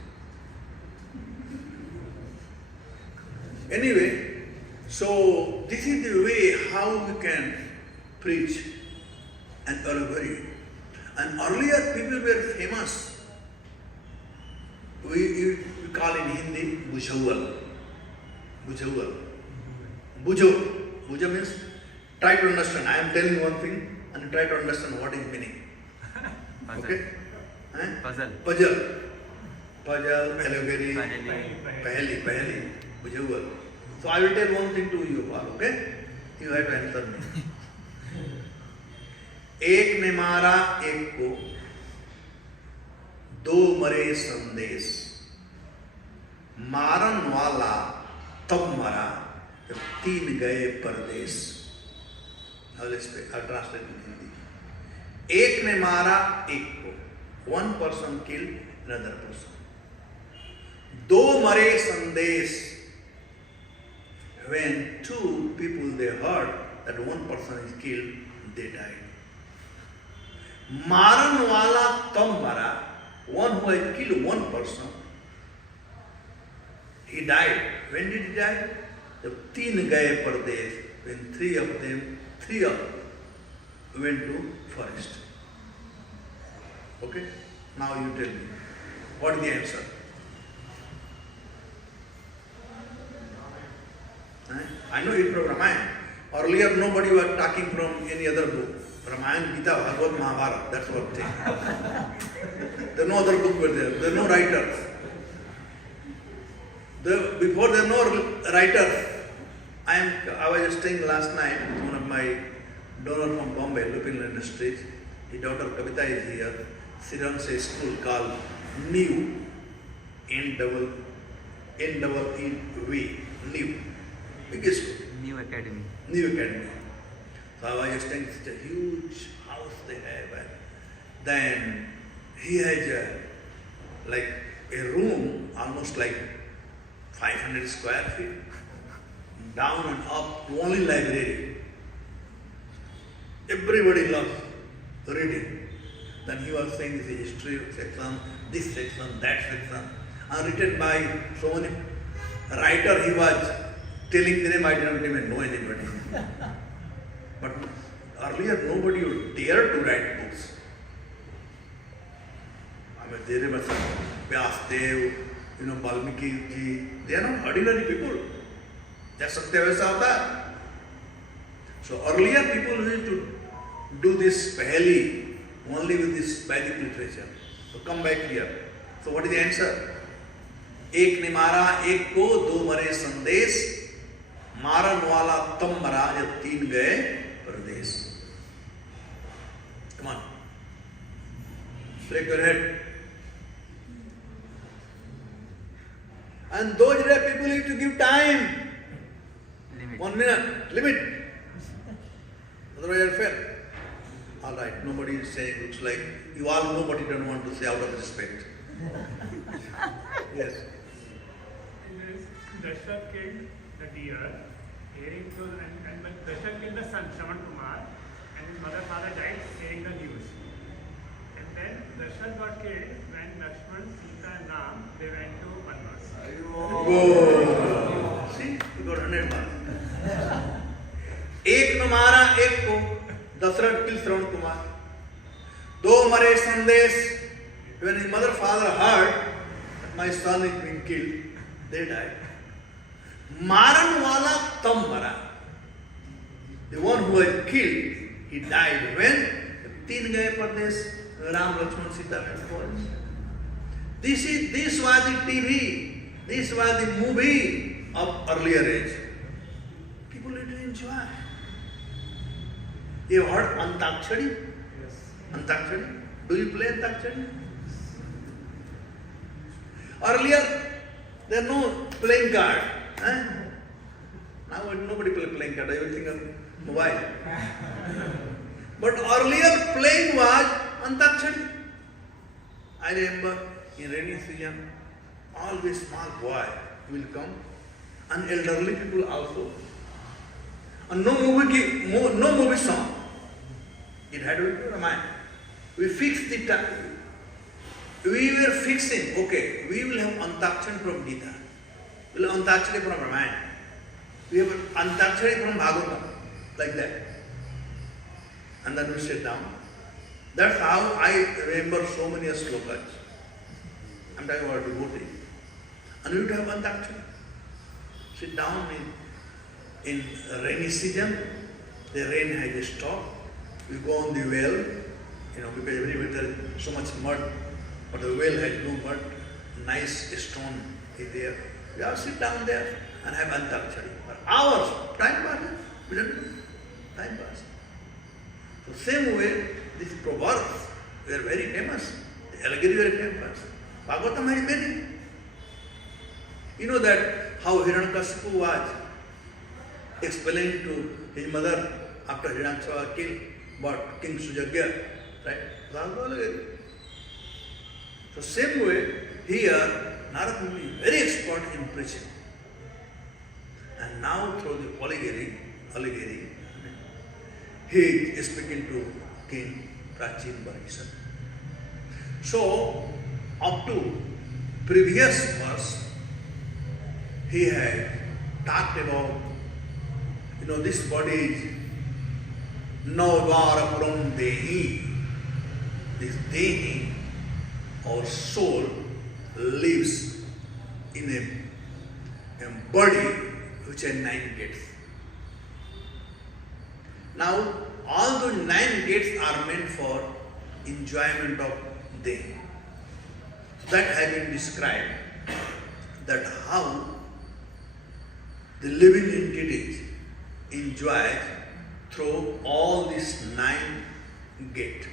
Anyway, so this is the way how we can preach an allegory. And earlier people were famous. We call in Hindi Bujhawal. Bujhawal. Bujo means try to understand. I am telling one thing and you try to understand what is meaning. Okay? Puzzle. Allegory. Paheli. Bujhawal. So I will tell one thing to you all, okay? You have to answer me. एक ने मारा एक को, दो मरे संदेश, मारन वाला तब मरा जब 3 गए परदेश. I'll translate in Hindi. एक ने मारा एक को, one person killed another person. दो मरे संदेश, when 2 people they heard that one person is killed, they died. Maran wala tam mara, one who had killed one person, he died. When did he die? The 3 gaye pardesh, when 3 of them went to forest. Okay? Now you tell me, what is the answer? I know it from Ramayana. Earlier nobody was talking from any other book. Ramayana, Gita, Bhagavatam, Mahabharata, that's what thing. There are no other book were there. There are no writers. Before there were no writers. I was staying last night with one of my donors from Bombay, Lupin Industries. His daughter Kavita is here. She runs a school called New, N-double-E-V, New. Biggest school. New Academy. New Academy. So I was staying in such a huge house they have. And then he has like a room almost like 500 square feet. Down and up, only library. Everybody loves reading. Then he was saying this is history section, this section, that section. And written by so many writers, he was telling them I didn't even know anybody. But earlier nobody would dare to write books. I mean, there were some Vyasdev, Valmiki ji, they are not ordinary people. They are Satyavasa avatar. So earlier people used to do this paheli only with this Vedic literature. So come back here. So what is the answer? एक ने मारा एक को, दो मरे संदेश, मारन वाला तम मरा जब तीन गए परदेश. Come on. Shake your head. And those people need to give time. Limit. 1 minute, limit. Otherwise I'll fail. Alright, nobody is saying, looks like you all know what you don't want to say out of respect. Yes. Dashrath killed the deer, hearing to, and when Dashrath killed the son, Shravan Kumar, and his father died, hearing the news. And then Dashrath got killed when Lakshman, Sita and Ram, they went to Vanvas. Oh. See, you got 100 marks. एक न मारा एक को, Dasharath killed Shravan Kumar. दो मरे संदेश. When his father heard that my son is being killed, they died. Maran wala tam mara. The one who was killed, he died when? Teen gaye pardesh, Ram, Lakshman, Sita went forest. This was the TV, this was the movie of earlier age. People need to enjoy. You have heard Antakshari? Yes. Antakshari? Do you play Antakshari? Earlier, there are no playing card. Now nobody playing card, everything on mobile. But earlier playing was Antakshari. I remember in rainy season, always small boy will come, and elderly people also. And no movie song. It had to be Ramayana. We fixed the time. We were fixing, okay, we will have Antakshari from Gita. We will have Antakshari from Ramayana. We have Antakshari from Bhagavatam, like that. And then we sit down. That's how I remember so many slokas. I'm talking about devotee. And we would have Antakshari. Sit down in rainy season, the rain has stopped. We go on the well, because everywhere there is so much mud. But the well has no mud, nice stone is there. We all sit down there and have Antakshari. For hours, time passes. We don't do time pass. So same way, these proverbs were very famous. The allegory were famous. Bhagavatam has many. You know that how Hiranyakashipu was explaining to his mother after Hiranyakashipu was killed about King Sujagya, right? So same way, here Narad Muni is very expert in preaching. And now through the allegory, he is speaking to King Prachin Bharishan. So, up to previous verse, he had talked about, this body is Navdvarapuram Dehi. This Dehi, our soul, lives in a body which has 9 gates. Now, all those 9 gates are meant for enjoyment of Dehi. That has been described, that how the living entities enjoy through all these 9 gates.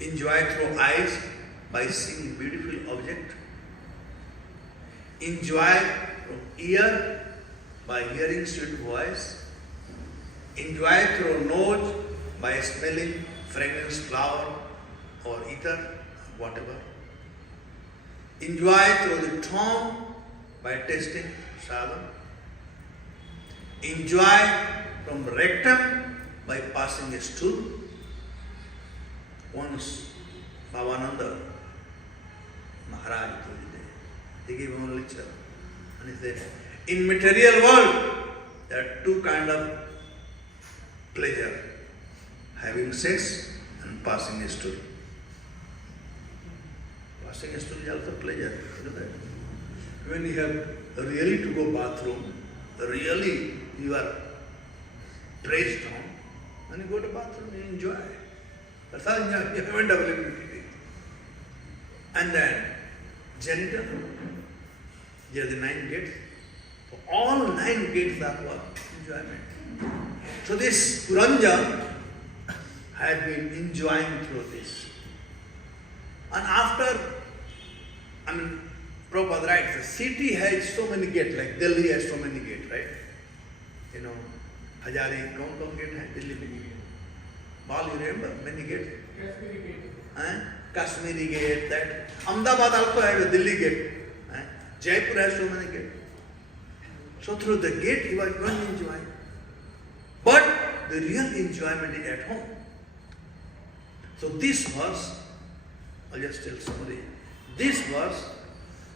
Enjoy through eyes by seeing beautiful object. Enjoy from ear by hearing sweet voice. Enjoy through nose by smelling fragrance flower or ether, whatever. Enjoy through the tongue by tasting sadhana. Enjoy from rectum by passing a stool. Once Bhavananda Maharaj he gave one lecture and he said, in material world there are 2 kinds of pleasure, having sex and passing a stool. Passing a stool is also pleasure. When you have really to go bathroom, really you are pressed on, when you go to bathroom you enjoy. That's how you haven't availability. And then genital, there are the 9 gates. So all 9 gates are what? Enjoyment. So this Puranja had been enjoying through this. And after, Prabhupada writes, the city has so many gates, like Delhi has so many gates, right? You know, Hazare, kaun gate hai? Delhi many gates. All you remember, many gates? Kashmiri gate. Kashmiri gate, that. Ahmedabad also has a Delhi gate. Jaipur has so many gates. So through the gate he was going to enjoy. But the real enjoyment is at home. So this verse, I'll just tell somebody, this verse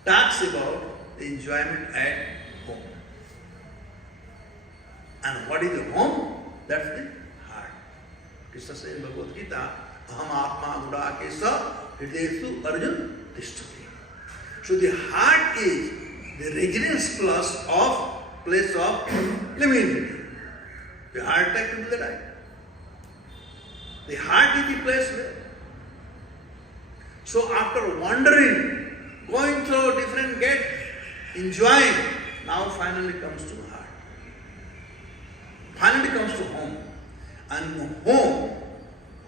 talks about the enjoyment at home. And what is the home? That's the heart. Krishna says in Bhagavad Gita, Aham Atma Gudakesa Hridesu Arjun Tishtati. So the heart is the residence place of living. The heart attack will be the right. The heart is the place where. So after wandering, going through different gates, enjoying, now finally comes to heart. Finally comes to home. And home,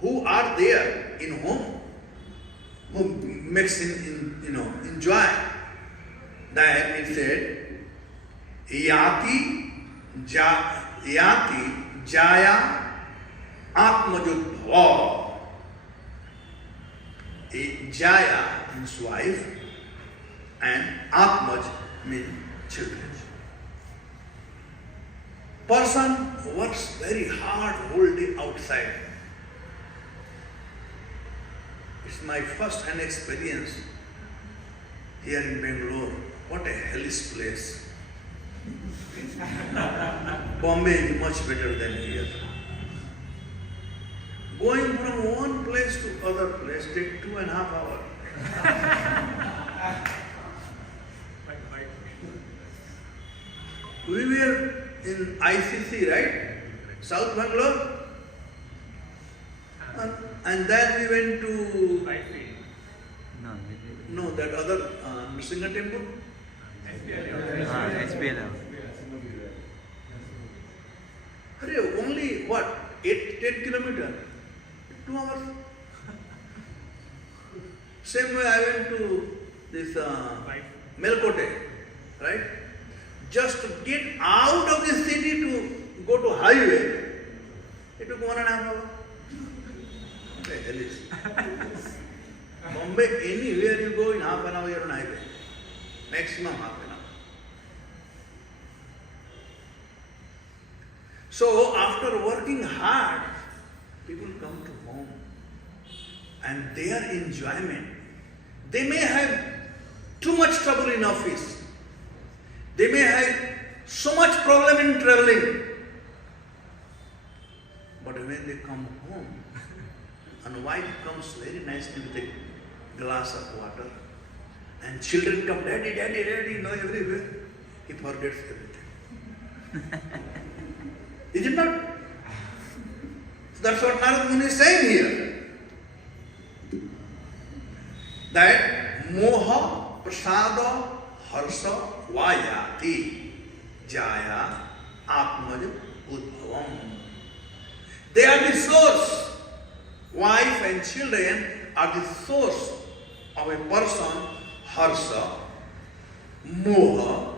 who are there in home, who makes him enjoy. That it said, Yati Jaya Atmajudbhava. Jaya means wife and Atmaj means children. Person works very hard whole day outside. It's my first hand experience here in Bangalore. What a hellish place. Bombay is much better than here. Going from one place to other place takes 2.5 hours. We were in ICC, right? South Bangalore. And then we went to that other Nrsimha temple. SPL. Only what? 10 kilometers? 2 hours? Same way I went to this Melkote, right? Just to get out of the city to go to highway, it took 1.5 hours. What the hell is it? Bombay, anywhere you go in half an hour you're on highway. Maximum half an hour. So after working hard, people come to home and their enjoyment, they may have too much trouble in office. They may have so much problem in traveling. But when they come home, and wife comes very nicely with a glass of water, and children come, daddy, daddy, daddy, everywhere, he forgets everything. Is it not? So that's what Narad Muni is saying here. That moha, prasada, Harsa Vayati Jaya Atmaj Udbhavam. They are the source. Wife and children are the source of a person, Harsa, Moha,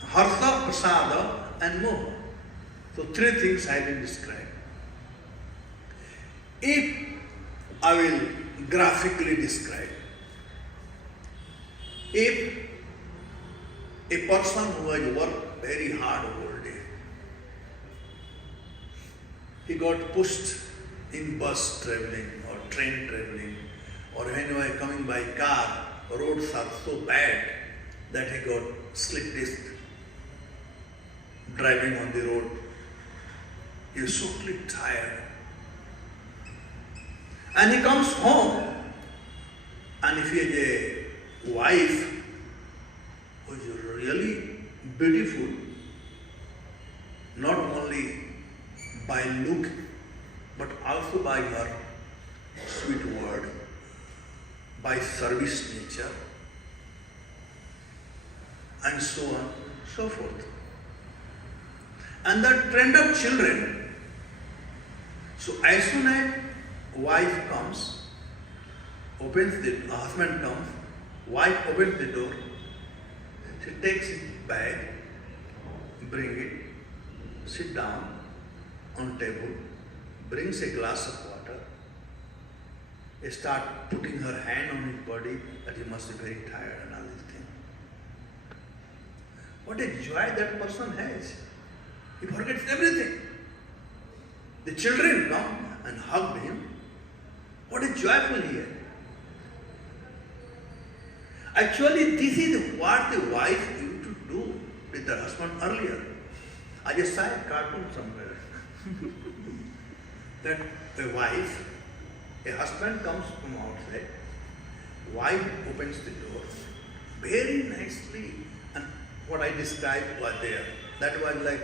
Harsa, Prasada and Moha. So three things I will describe. If I will graphically describe, if a person who has worked very hard all day, he got pushed in bus traveling or train traveling, or when he was coming by car, roads are so bad that he got slip disc driving on the road. He is totally tired. And he comes home, and if he has a wife who is really beautiful, not only by look, but also by her sweet word, by service nature, and so on, so forth. And the trend of children. So as soon as wife comes, husband comes, wife opens the door, she takes his bag, bring it, sit down on table, brings a glass of water, start putting her hand on his body that he must be very tired and all these things. What a joy that person has. He forgets everything. The children come and hug him. What a joyful he is. Actually, this is what the wife used to do with her husband earlier. I just saw a cartoon somewhere. That a husband comes from outside, wife opens the door very nicely, and what I described was there. That was like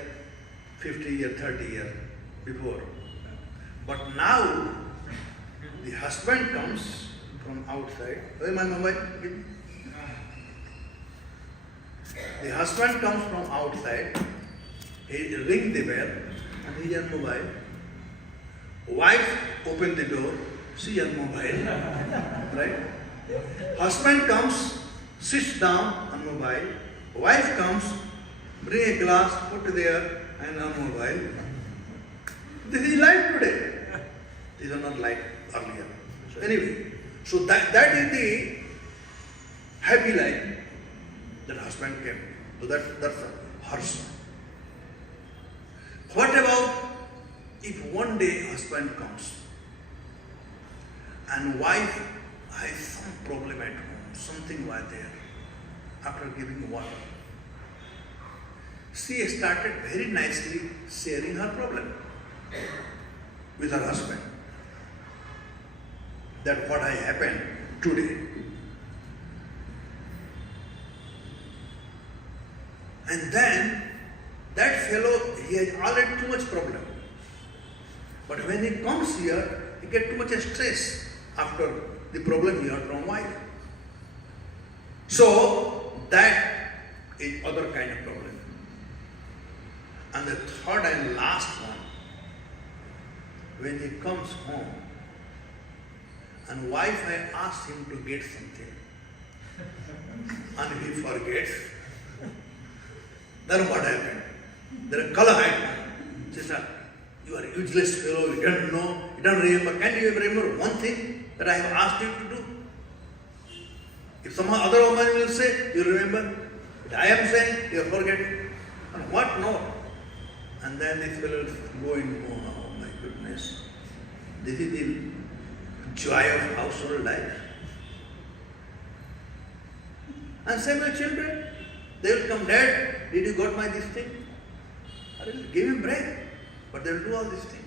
50 years, 30 years before. But now, the husband comes from outside. Where my mobile? The husband comes from outside. He rings the bell and he is on mobile. Wife opens the door. She is on mobile. Right? Husband comes, sits down on mobile. Wife comes, bring a glass, put there and on mobile. This is life today. These are not like earlier. So anyway, so that is the happy life that husband came. So that's a harsh. What about if one day husband comes and wife has some problem at home, something was there, after giving water. She started very nicely sharing her problem with her husband. That what has happened today. And then that fellow, he has already too much problem. But when he comes here, he gets too much stress after the problem he had from wife. So that is other kind of problem. And the third and last one, when he comes home, and wife had asked him to get something, and he forgets, then what happened? There are color happened. Sister, you are a useless fellow, you don't know, you don't remember. Can you remember one thing that I have asked you to do? If some other woman will say, you remember. But I am saying, you forget. And what no? And then this fellow is going, oh my goodness. This is the joy of household life. And same with children. They will come, Dad, did you got my this thing? I will give him break. But they will do all these things.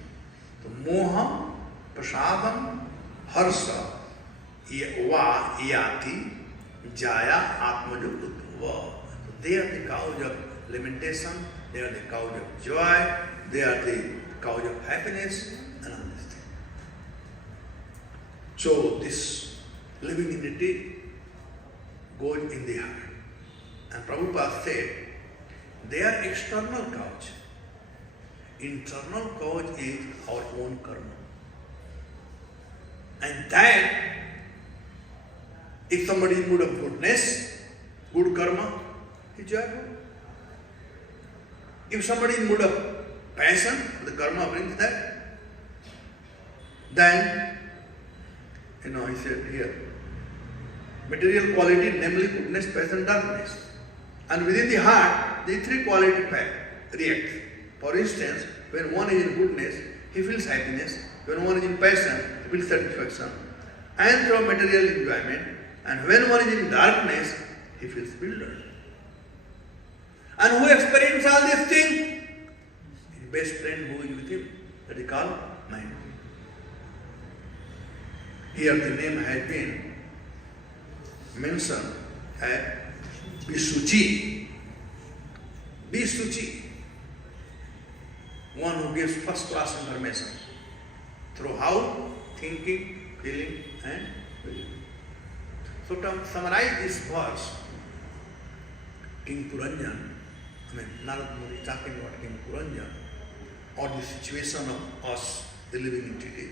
So moha, prasadam, harsa, va, yati, jaya, atmaja, udva. So they are the cause of lamentation, they are the cause of joy, they are the cause of happiness, and all these things. So this living entity goes in the heart. And Prabhupada said, they are external cause. Internal cause is our own karma. And that, if somebody is mood of goodness, good karma, he is joyful. If somebody is mood of passion, the karma brings that. Then, he said here, material quality, namely goodness, passion, darkness. And within the heart, the three quality react. For instance, when one is in goodness, he feels happiness. When one is in passion, he feels satisfaction and from material enjoyment. And when one is in darkness, he feels bewildered. And who experiences all these things? His best friend who is with him, that is called mind. Here the name has been mentioned as Visuchi. Visuchi. One who gives first class information through how, thinking, feeling and willing. So to summarize this verse, King Puranjan, Narad Muni talking about King Puranjan, or the situation of us, the living entity,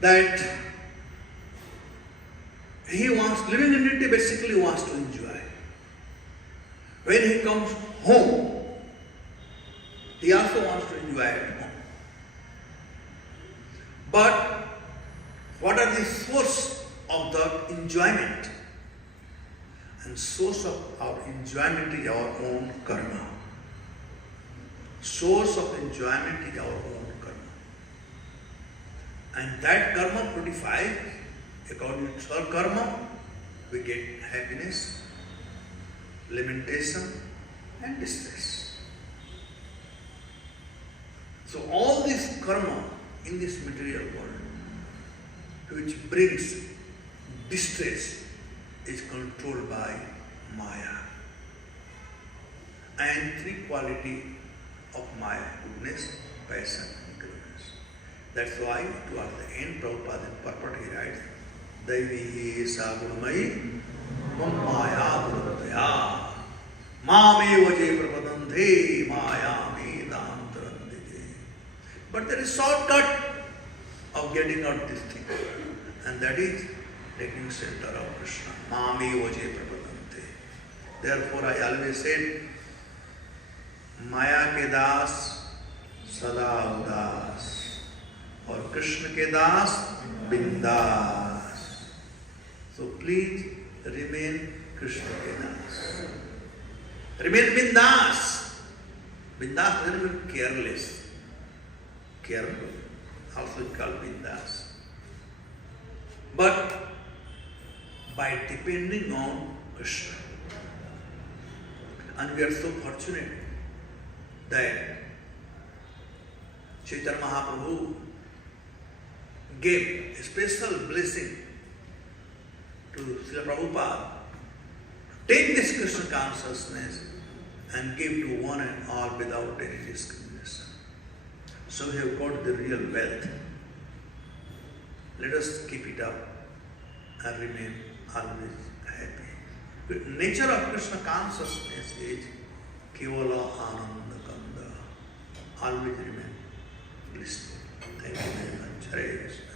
that living entity basically wants to enjoy. When he comes home, he also wants to enjoy at home. But what are the source of the enjoyment? And source of our enjoyment is our own karma. Source of enjoyment is our own karma. And that karma purifies, according to our karma, we get happiness, lamentation and distress. So all this karma in this material world, which brings distress, is controlled by Maya. And three quality of Maya, goodness, passion and goodness. That's why towards the end, Prabhupada in purport he writes, Daivi sa gurumai Maya gurudaya Mame vaje prapadanthe Maya me dantarandite. But there is shortcut of getting out this thing, and that is taking center of Krishna. Mame vaje prapadante. Therefore I always said, Maya ke das sada udas, or Krishna ke das bindas. So please remain Krishna ke das. Remain bindas. Bindas doesn't mean careless. Careful, also called bindas. But by depending on Krishna. And we are so fortunate that Chaitanya Mahaprabhu gave a special blessing to Srila Prabhupada to take this Krishna consciousness and give to one and all without any discrimination. So we have got the real wealth. Let us keep it up and remain always happy. The nature of Krishna consciousness is Kevala Ananda Kanda. Always remain blissful. Thank you very much. Hare Krishna.